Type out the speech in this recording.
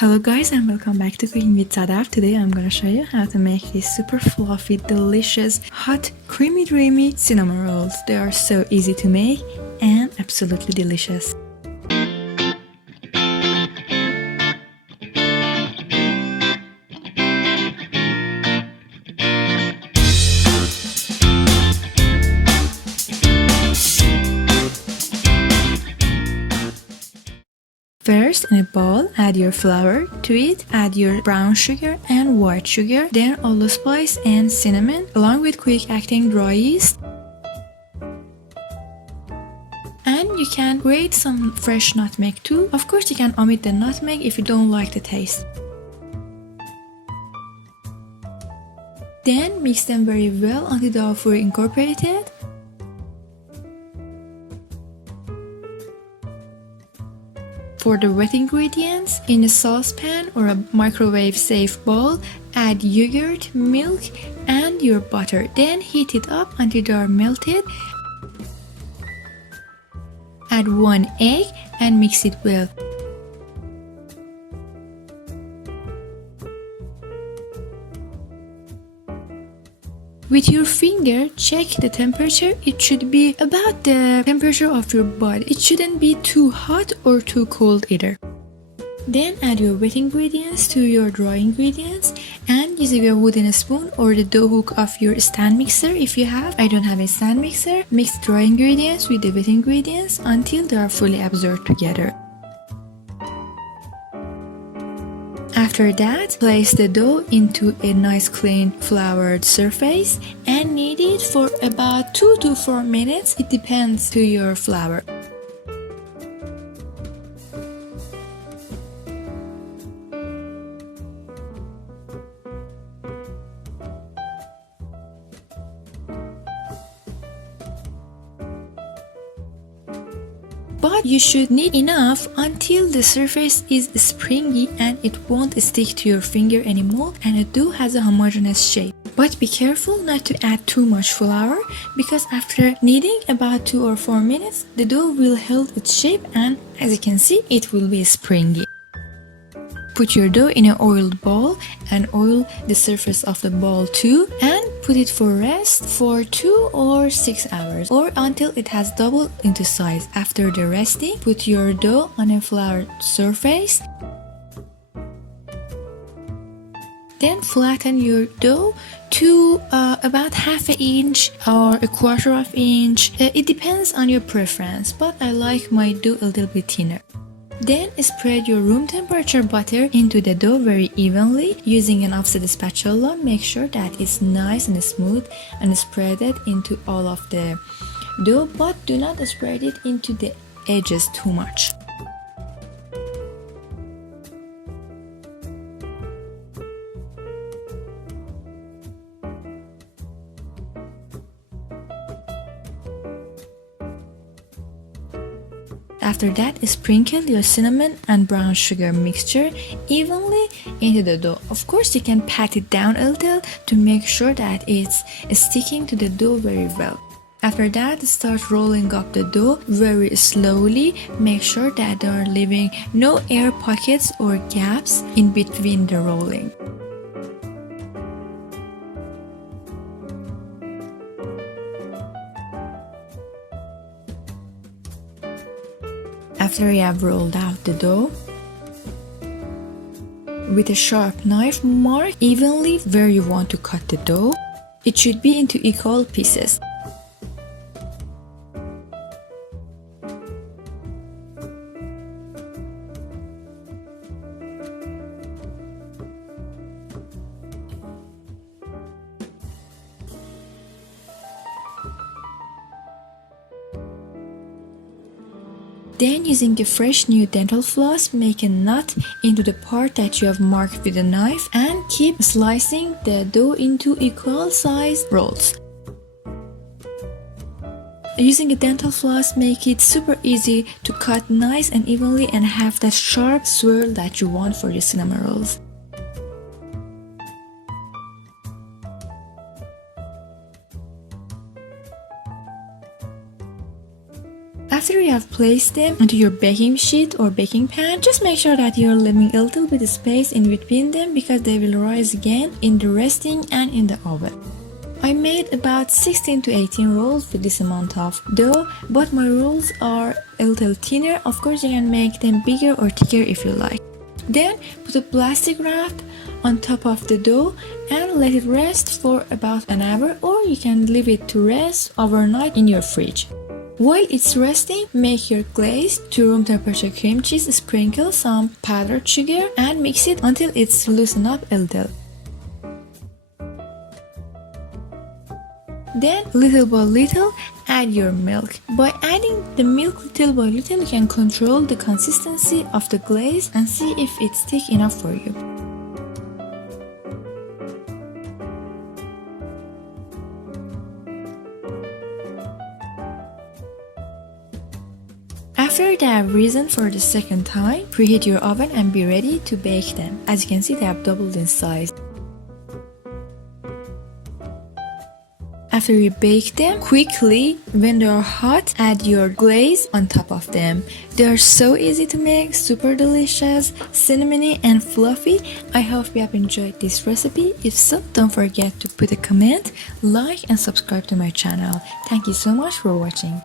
Hello guys and welcome back to Cooking with Sadaf. Today I'm gonna show you how to make these super fluffy, delicious, hot, creamy, dreamy cinnamon rolls. They are so easy to make and absolutely delicious. First, in a bowl, add your flour. To it, add your brown sugar and white sugar, then allspice and cinnamon, along with quick-acting dry yeast. And you can grate some fresh nutmeg too. Of course, you can omit the nutmeg if you don't like the taste. Then mix them very well until they are fully incorporated. For the wet ingredients, in a saucepan or a microwave-safe bowl, add yogurt, milk, and your butter. Then heat it up until they are melted. Add 1 egg and mix it well. With your finger, check the temperature. It should be about the temperature of your body. It shouldn't be too hot or too cold either. Then add your wet ingredients to your dry ingredients and using a wooden spoon or the dough hook of your stand mixer if you have. I don't have a stand mixer. Mix the dry ingredients with the wet ingredients until they are fully absorbed together. After that, place the dough into a nice clean floured surface and knead it for about 2 to 4 minutes. It depends to your flour. But you should knead enough until the surface is springy and it won't stick to your finger anymore and the dough has a homogeneous shape. But be careful not to add too much flour because after kneading about 2 or 4 minutes, the dough will hold its shape and as you can see, it will be springy. Put your dough in an oiled bowl and oil the surface of the bowl too and put it for rest for 2 or 6 hours or until it has doubled into size. After the resting, put your dough on a floured surface. Then flatten your dough to about ½ inch or a quarter of inch. It depends on your preference, but I like my dough a little bit thinner. Then spread your room temperature butter into the dough very evenly using an offset spatula. Make sure that it's nice and smooth and spread it into all of the dough, but do not spread it into the edges too much. After that, sprinkle your cinnamon and brown sugar mixture evenly into the dough. Of course, you can pat it down a little to make sure that it's sticking to the dough very well. After that, start rolling up the dough very slowly. Make sure that there are leaving no air pockets or gaps in between the rolling. After you have rolled out the dough, with a sharp knife, mark evenly where you want to cut the dough. It should be into equal pieces. Then using a fresh new dental floss, make a knot into the part that you have marked with a knife and keep slicing the dough into equal sized rolls. Using a dental floss make it super easy to cut nice and evenly and have that sharp swirl that you want for your cinnamon rolls. After you have placed them onto your baking sheet or baking pan, just make sure that you're leaving a little bit of space in between them because they will rise again in the resting and in the oven. I made about 16 to 18 rolls with this amount of dough, but my rolls are a little thinner. Of course, you can make them bigger or thicker if you like. Then put a plastic wrap on top of the dough and let it rest for about an hour, or you can leave it to rest overnight in your fridge. While it's resting, make your glaze to room temperature cream cheese, sprinkle some powdered sugar and mix it until it's loosened up a little. Then, little by little, add your milk. By adding the milk little by little, you can control the consistency of the glaze and see if it's thick enough for you. After they have risen for the second time, preheat your oven and be ready to bake them. As you can see, they have doubled in size. After you bake them, quickly, when they are hot, add your glaze on top of them. They are so easy to make, super delicious, cinnamony and fluffy. I hope you have enjoyed this recipe. If so, don't forget to put a comment, like and subscribe to my channel. Thank you so much for watching.